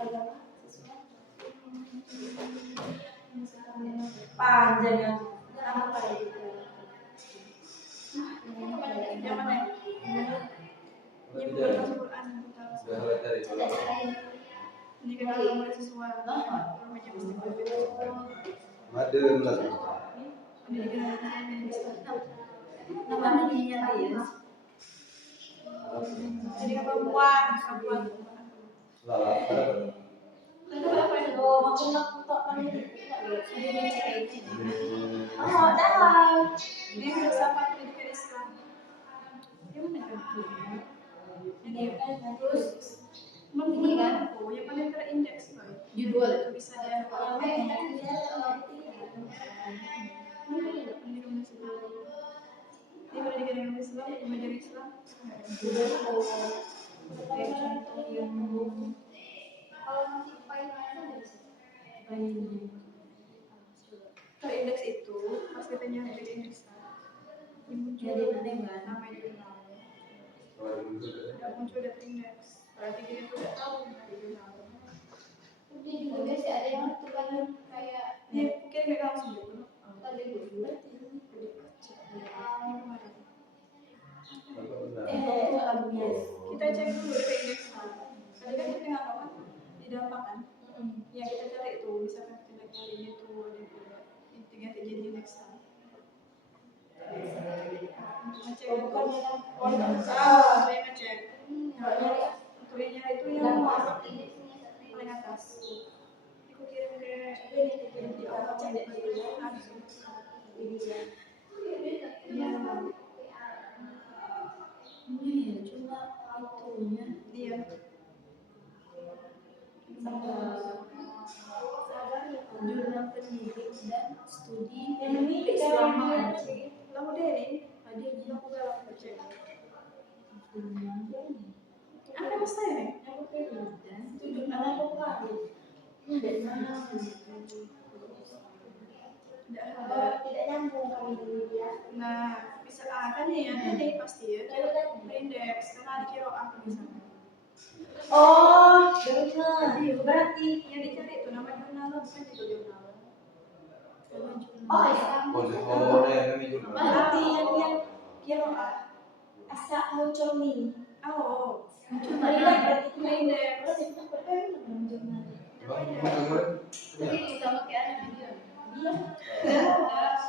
agama siswa panjang ya nama pada juga yang mana ini bukan Al-Quran ini kan kalau mahasiswa namanya mesti berbeda namanya dia ya jadi perempuan kenapa itu maksudnya untuk oh dah dia filsafat pendidikan Islam dia mana jadi terus ini kan yang paling terindeks judul itu bisa dia dia pendidikan Islam belajar Islam kayak contoh yang kalau masih terindeks itu pas kita nyari dari indeks jadi nanti nggak namanya jurnal nggak muncul dari indeks berarti kita tuh udah tahu dari jurnal ini juga sih ada yang tulisan kayak ya mungkin nggak langsung gitu tadi gue kita cek dulu dari indeks tadi kan kita nggak tahu di dampak kan ya kita cari itu misalkan kita cari itu ada intinya terjadi indeks ngecek bukan saya ngecek kuliahnya itu yang paling atas aku kirim ke di awal cek ini cuma itunya dia jurnal pendidik dan studi keislaman lalu dari ada yang aku galau cek ada mas saya nih dan itu jurnal aku lagi dari mana tidak nyambung kami dulu ya nah bisa kan ya tadi pasti ya indeks karena ada kiro aku di sana oh benar berarti yang dicari itu nama jurnal bukan itu jurnal oh ya berarti yang kiro asa muncul nih oh muncul berarti itu indeks jurnal tapi kita pakai anak dia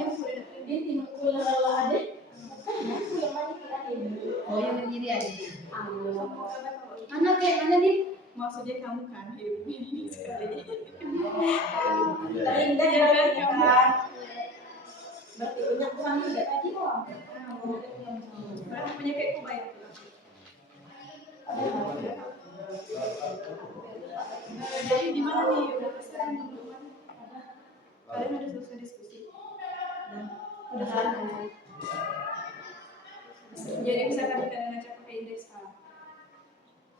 yang sudah dia timur ada oh yang menjadi adik mana kayak mana nih maksudnya kamu kan hidup ini sekali terindah ya kan berarti punya Tuhan tidak tadi kok berarti punya kayak kubayang jadi di mana nih udah pesan teman-teman kalian udah selesai diskusi udah selesai jadi misalkan kita ngecek pakai indeks A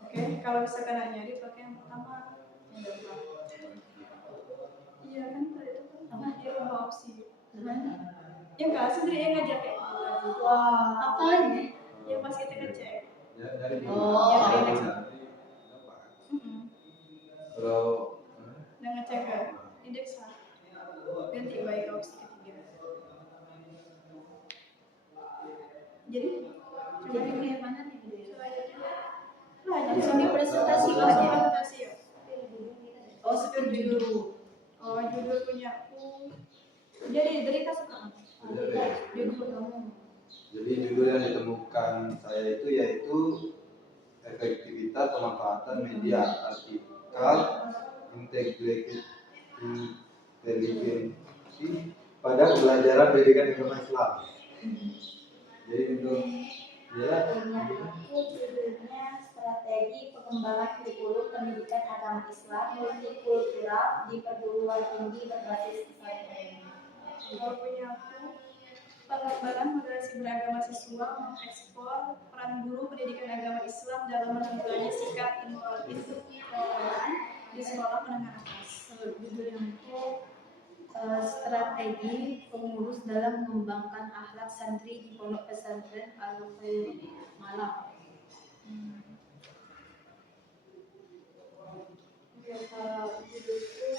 oke kalau misalkan nyari pakai yang pertama yang berapa iya kan tadi itu kan dia ubah opsi yang nggak sendiri yang ngajak kayak wah apa ini yang pas kita ngecek yang indeks kalau ngecek kan indeks A ganti baik opsi ketiga jadi coba ini yang mana nih jadi presentasi ya oh judul oh judul punya aku jadi dari kasih judul kamu jadi judul yang ditemukan saya itu yaitu efektivitas pemanfaatan media artikal integrasi pada pelajaran pendidikan agama Islam. Jadi untuk judulnya strategi pengembangan kurikulum pendidikan agama Islam multikultural di perguruan tinggi berbasis Islam. Kalau punya aku pengembangan moderasi beragama siswa mengekspor peran guru pendidikan agama Islam dalam menanggulangi sikap intoleran di sekolah menengah atas. Judul yang itu strategi pengurus dalam mengembangkan akhlak santri di pondok pesantren Al-Khair Malang. Judulku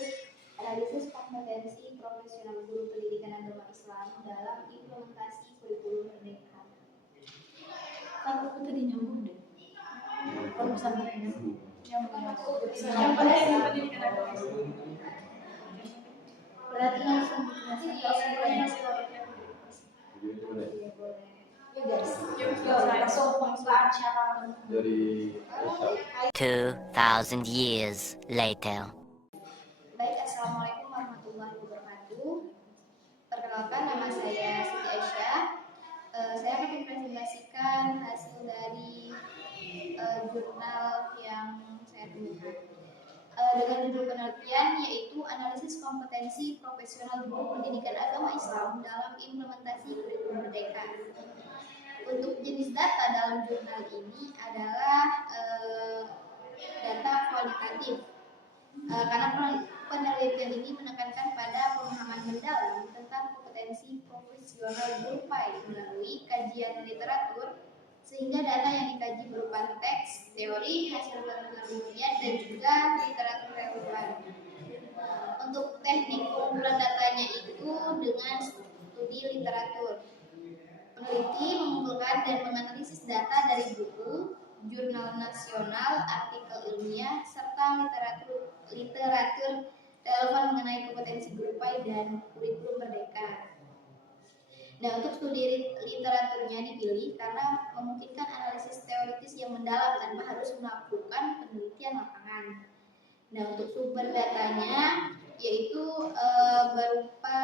analisis kompetensi profesional guru pendidikan agama Islam dalam implementasi kurikulum merdeka. Kalau aku tadi nyambung deh. Kalau pesantren yang Yang penting pendidikan agama Islam. Berarti langsung dijelasin Kalau ke semuanya saya. masih lorotnya. Jadi boleh. Iya, boleh. Ya guys, Ya, langsung pembukaan cara. Dari Aisyah. 2,000 years later. Baik, assalamualaikum warahmatullahi wabarakatuh. Perkenalkan, nama saya Siti Aisyah. Saya akan mempresentasikan hasil dari jurnal yang saya temukan. Dengan judul penelitian yaitu analisis kompetensi profesional guru pendidikan agama Islam dalam implementasi kurikulum merdeka. Untuk jenis data dalam jurnal ini adalah data kualitatif. Karena penelitian ini menekankan pada pemahaman mendalam tentang kompetensi profesional guru PAI melalui kajian literatur, sehingga data yang dikaji berupa teks, teori, hasil penelitian, dan juga literatur relevan. Untuk teknik pengumpulan datanya itu dengan studi literatur. Peneliti mengumpulkan dan menganalisis data dari buku, jurnal nasional, artikel ilmiah, serta literatur relevan mengenai kompetensi guru PAI dan kurikulum merdeka. Nah, untuk studi literaturnya dipilih karena memungkinkan analisis teoritis yang mendalam tanpa harus melakukan penelitian lapangan. Nah, untuk sumber datanya yaitu berupa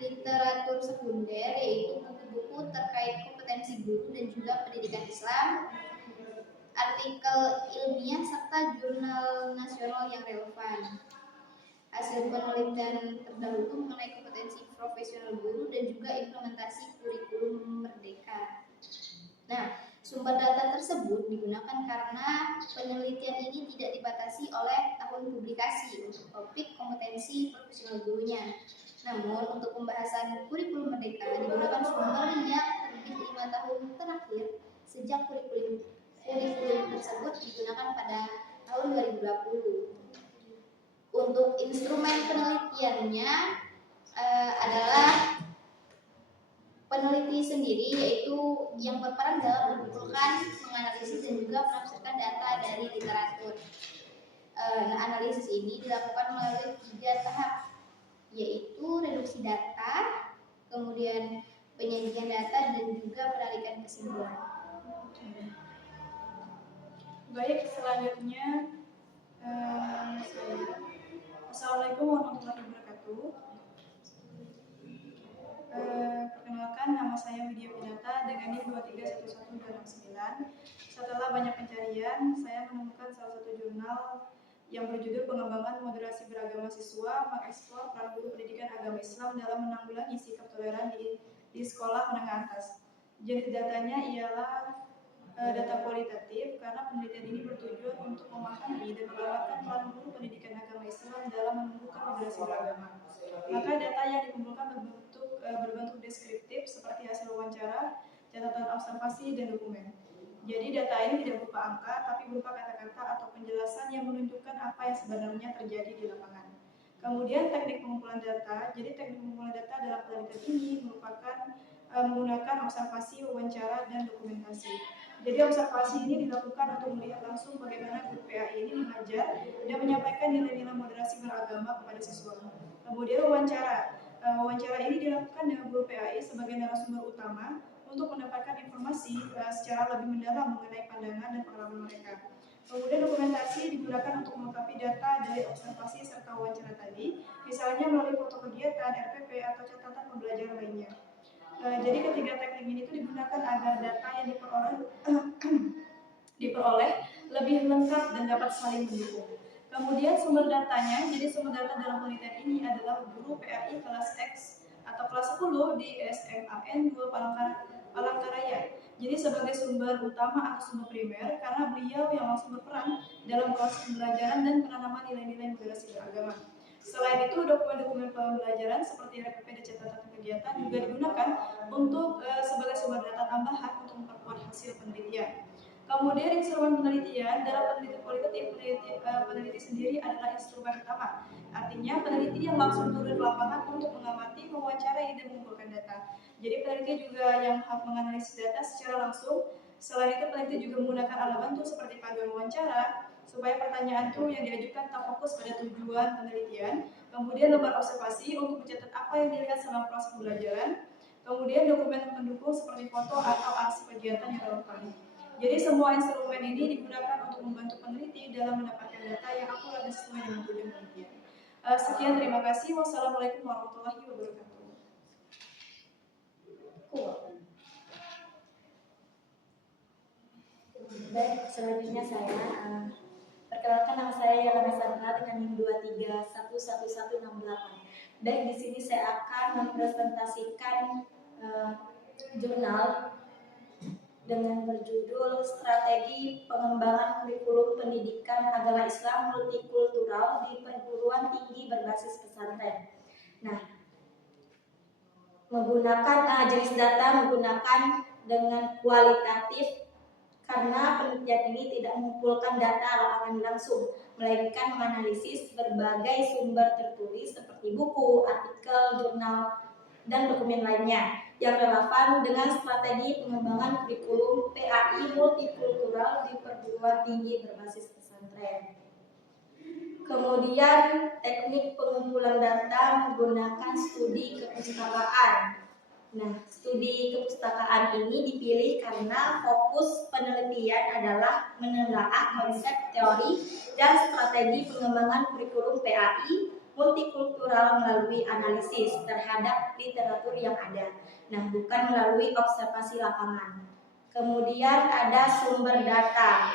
literatur sekunder, yaitu buku-buku terkait kompetensi guru dan juga pendidikan Islam, artikel ilmiah, serta jurnal nasional yang relevan. Hasil penelitian terdahulu mengenai kompetensi profesional guru dan juga implementasi kurikulum merdeka. Nah, sumber data tersebut digunakan karena penelitian ini tidak dibatasi oleh tahun publikasi untuk topik kompetensi profesional gurunya. Namun, untuk pembahasan kurikulum merdeka digunakan sumber yang terbit 5 tahun terakhir sejak kurikulum tersebut digunakan pada tahun 2020. Untuk instrumen penelitiannya adalah peneliti sendiri, yaitu yang berperan dalam mengumpulkan, menganalisis, dan juga menafsirkan data dari literatur. Analisis ini dilakukan melalui 3 tahap, yaitu reduksi data, kemudian penyajian data, dan juga penarikan kesimpulan. Baik, selanjutnya Assalamualaikum warahmatullahi wabarakatuh. Perkenalkan, nama saya Widya Pinata dengan NIM 2311269. Setelah banyak pencarian, saya menemukan salah satu jurnal yang berjudul Pengembangan Moderasi Beragama Siswa mengeksplor peran guru pendidikan agama Islam dalam menanggulangi sikap toleran di sekolah menengah atas. Jenis datanya ialah data kualitatif karena penelitian ini bertujuan untuk memahami dan mengamalkan peran guru pendidikan agama Islam dalam menumbuhkan moderasi beragama. Maka data yang dikumpulkan berbentuk deskriptif seperti hasil wawancara, catatan observasi, dan dokumen. Jadi data ini tidak berupa angka, tapi berupa kata-kata atau penjelasan yang menunjukkan apa yang sebenarnya terjadi di lapangan. Kemudian teknik pengumpulan data. Jadi teknik pengumpulan data dalam penelitian ini merupakan menggunakan observasi, wawancara, dan dokumentasi. Jadi observasi ini dilakukan untuk melihat langsung bagaimana guru PAI ini mengajar dan menyampaikan nilai-nilai moderasi beragama kepada siswa. Kemudian wawancara. Wawancara ini dilakukan dengan guru PAI sebagai narasumber utama untuk mendapatkan informasi secara lebih mendalam mengenai pandangan dan pengalaman mereka. Kemudian dokumentasi digunakan untuk melengkapi data dari observasi serta wawancara tadi, misalnya melalui foto kegiatan, RPP, atau catatan pembelajaran lainnya. Jadi ketiga teknik ini itu digunakan agar data yang diperoleh lebih lengkap dan dapat saling mendukung. Kemudian sumber datanya, jadi sumber data dalam penelitian ini adalah guru PAI kelas X atau kelas 10 di SMAN 2 Palangkaraya. Jadi sebagai sumber utama atau sumber primer karena beliau yang langsung berperan dalam proses pembelajaran dan penanaman nilai-nilai moderasi beragama. Selain itu, dokumen-dokumen pembelajaran seperti RPP dan catatan kegiatan juga digunakan untuk sebagai sumber data tambahan untuk memperkuat hasil penelitian. Kemudian instrumen penelitian dalam peneliti kualitatif, peneliti sendiri adalah instrumen utama. Artinya peneliti yang langsung turun ke lapangan untuk mengamati, mewawancarai, dan mengumpulkan data. Jadi peneliti juga yang menganalisis data secara langsung. Selain itu peneliti juga menggunakan alat bantu seperti panduan wawancara supaya pertanyaan itu yang diajukan tak fokus pada tujuan penelitian. Kemudian lembar observasi untuk mencatat apa yang dilihat selama proses pembelajaran. Kemudian dokumen pendukung seperti foto atau arsip kegiatan yang relevan. Jadi semua instrumen ini digunakan untuk membantu peneliti dalam mendapatkan data yang akurat dan sesuai dengan tujuan penelitian. Sekian, terima kasih. Wassalamualaikum warahmatullahi wabarakatuh. Baik, selanjutnya saya perkenalkan, nama saya Yelena Sandra dengan NIM 2311168. Baik, di sini saya akan mempresentasikan jurnal dengan berjudul Strategi Pengembangan Kurikulum Pendidikan Agama Islam Multikultural di Perguruan Tinggi Berbasis Pesantren. Nah, menggunakan jenis data menggunakan dengan kualitatif karena penelitian ini tidak mengumpulkan data lapangan langsung, melainkan menganalisis berbagai sumber tertulis seperti buku, artikel, jurnal, dan dokumen lainnya yang relevan dengan strategi pengembangan kurikulum PAI multikultural di perguruan tinggi berbasis pesantren. Kemudian teknik pengumpulan data menggunakan studi kepustakaan. Nah, studi kepustakaan ini dipilih karena fokus penelitian adalah menelaah konsep, teori, dan strategi pengembangan kurikulum PAI multikultural melalui analisis terhadap literatur yang ada. Nah, bukan melalui observasi lapangan. Kemudian ada sumber data.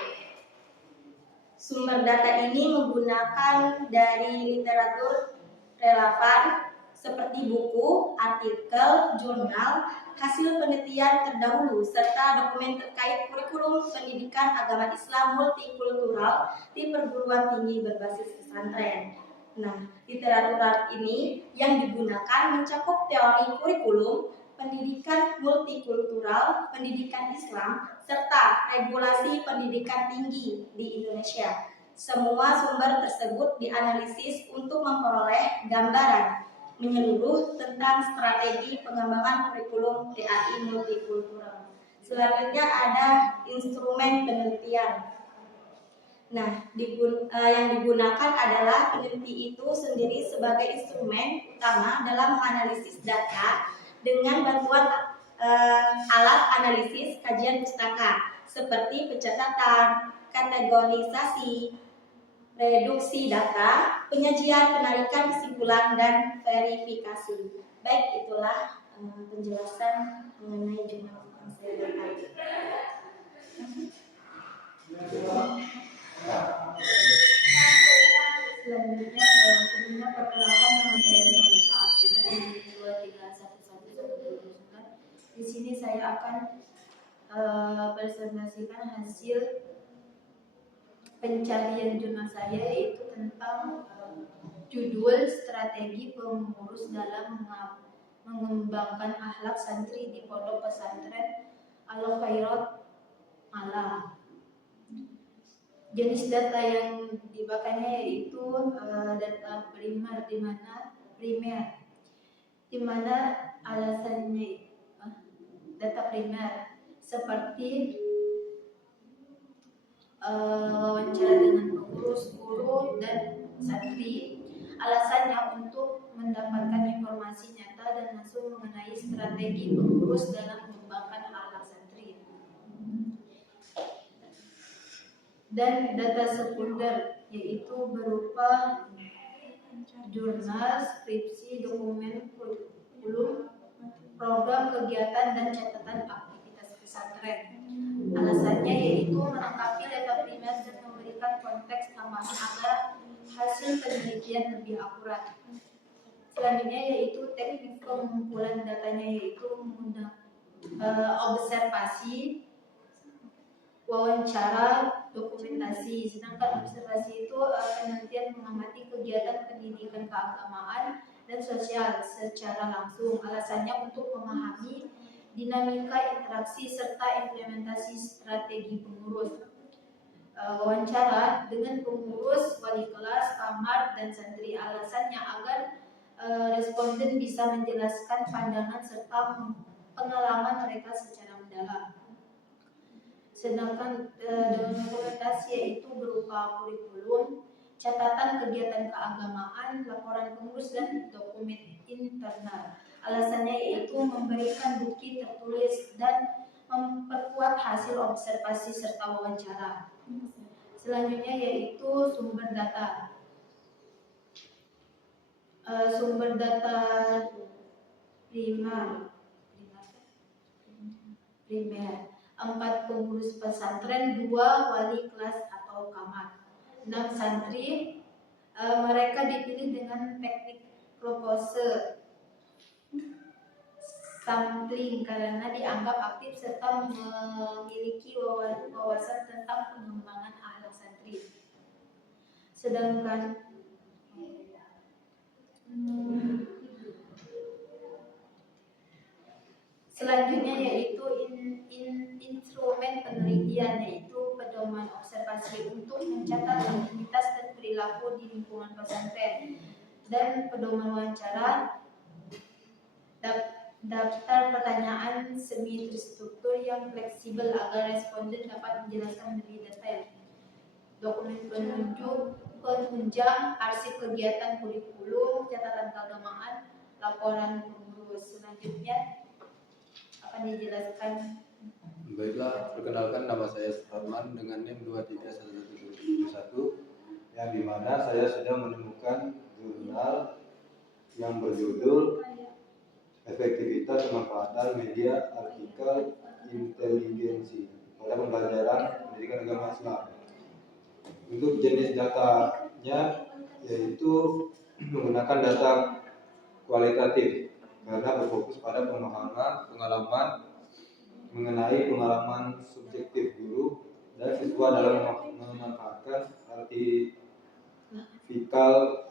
Sumber data ini menggunakan dari literatur relevan seperti buku, artikel, jurnal, hasil penelitian terdahulu, serta dokumen terkait kurikulum pendidikan agama Islam multikultural di perguruan tinggi berbasis pesantren. Nah, literatur ini yang digunakan mencakup teori kurikulum, pendidikan multikultural, pendidikan Islam, serta regulasi pendidikan tinggi di Indonesia. Semua sumber tersebut dianalisis untuk memperoleh gambaran menyeluruh tentang strategi pengembangan kurikulum PAI multikultural. Selanjutnya ada instrumen penelitian. Nah, yang digunakan adalah peneliti itu sendiri sebagai instrumen utama dalam menganalisis data dengan bantuan alat analisis kajian pustaka seperti pencatatan, kategorisasi, reduksi data, penyajian, penarikan kesimpulan, dan verifikasi. Baik, itulah penjelasan mengenai jurnal yang saya dapat. Selanjutnya, sebelumnya perkenalkan, nama saya Salisa Abdina dari 23111. Di sini saya akan presentasikan hasil pencarian jurnal saya, yaitu tentang judul strategi pengurus dalam mengembangkan akhlak santri di pondok pesantren Al Khairat Malang. Jenis data yang dibakanya yaitu data primer, di mana alasannya data primer seperti wawancara dengan pengurus, guru, dan santri. Alasannya untuk mendapatkan informasi nyata dan langsung mengenai strategi pengurus dalam mengembangkan akhlak santri. Dan data sekunder yaitu berupa jurnal, skripsi, dokumen kurikulum, program kegiatan, dan catatan aktivitas pesantren. Alasannya yaitu melengkapi data primer dan memberikan konteks tambahan agar hasil penelitian lebih akurat. Selanjutnya yaitu teknik pengumpulan datanya, yaitu menggunakan observasi, wawancara, dokumentasi. Sedangkan observasi itu penelitian mengamati kegiatan pendidikan keagamaan dan sosial secara langsung. Alasannya untuk memahami dinamika interaksi serta implementasi strategi pengurus. Wawancara dengan pengurus, wali kelas, kamar, dan santri. Alasannya agar responden bisa menjelaskan pandangan serta pengalaman mereka secara mendalam. Sedangkan dengan dokumentasi yaitu berupa kurikulum, catatan kegiatan keagamaan, laporan pengurus, dan dokumen internal. Alasannya yaitu memberikan bukti tertulis dan memperkuat hasil observasi serta wawancara. Selanjutnya yaitu sumber data. Sumber data primer 4 pengurus pesantren, 2 wali kelas atau kamar, 6 santri. Mereka dipilih dengan teknik propose sampling karena dianggap aktif serta memiliki wawasan tentang pengembangan akhlak santri. Sedangkan selanjutnya yaitu instrumen penelitian, yaitu pedoman observasi untuk mencatat aktivitas dan perilaku di lingkungan pesantren, dan pedoman wawancara, daftar pertanyaan semi terstruktur yang fleksibel agar responden dapat menjelaskan lebih detail, dokumen penunjang, arsip kegiatan kurikulum, catatan keagamaan, laporan pengurus. Selanjutnya akan dijelaskan. Baiklah, perkenalkan nama saya Suparman dengan NIM 231171, yang dimana saya sudah menemukan jurnal yang berjudul Efektivitas Pemanfaatan Media Artikel Inteligensi pada Pembelajaran Pendidikan Agama Islam. Untuk jenis datanya yaitu menggunakan data kualitatif karena berfokus pada pengalaman mengenai pengalaman subjektif guru dan siswa dalam memanfaatkan artificial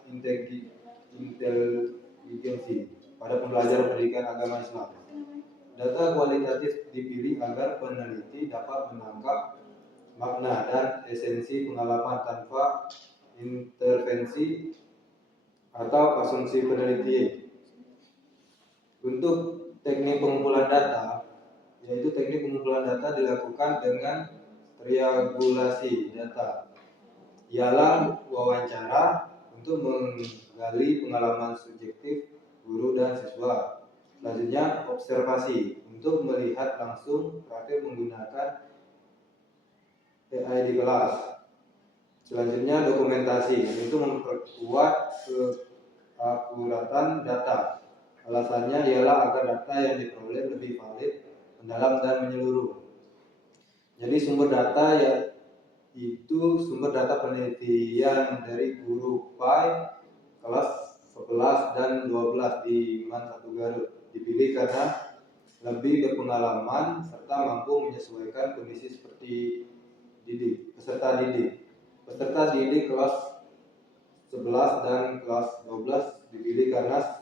intelligensi pada pembelajaran pendidikan agama Islam. Data kualitatif dipilih agar peneliti dapat menangkap makna dan esensi pengalaman tanpa intervensi atau asumsi peneliti. Untuk teknik pengumpulan data, yaitu teknik pengumpulan data dilakukan dengan triangulasi data, ialah wawancara untuk menggali pengalaman subjektif guru dan siswa. Selanjutnya observasi untuk melihat langsung praktik menggunakan AI di kelas. Selanjutnya dokumentasi untuk memperkuat keakuratan data. Alasannya ialah agar data yang diperoleh lebih valid, mendalam, dan menyeluruh. Jadi sumber data yaitu sumber data penelitian dari guru PAI kelas 11 dan 12 di UNAN 1 Garut. Dipilih karena lebih berpengalaman serta mampu menyesuaikan kondisi seperti peserta didik. Peserta didik kelas 11 dan kelas 12 dipilih karena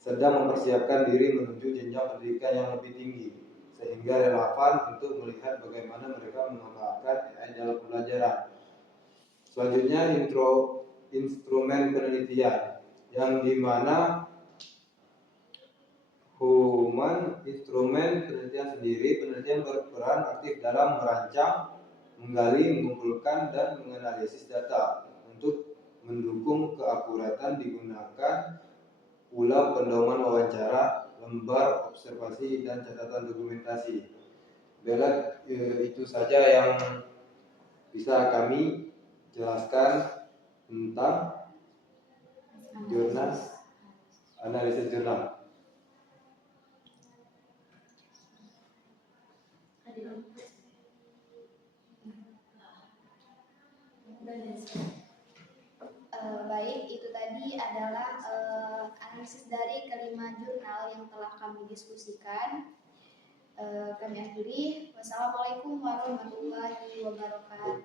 sedang mempersiapkan diri menuju jenjang pendidikan yang lebih tinggi, sehingga relevan untuk melihat bagaimana mereka memanfaatkan AI dalam pembelajaran. Selanjutnya instrumen penelitian, yang dimana instrumen penelitian sendiri, penelitian berperan aktif dalam merancang, menggali, mengumpulkan, dan menganalisis data. Untuk mendukung keakuratan digunakan pula pedoman wawancara, lembar observasi, dan catatan dokumentasi. Baiklah, itu saja yang bisa kami jelaskan tentang jurnal, analisis jurnal. Baik, itu tadi adalah analisis dari kelima jurnal yang telah kami diskusikan. Kami akhiri. Wassalamualaikum warahmatullahi wabarakatuh.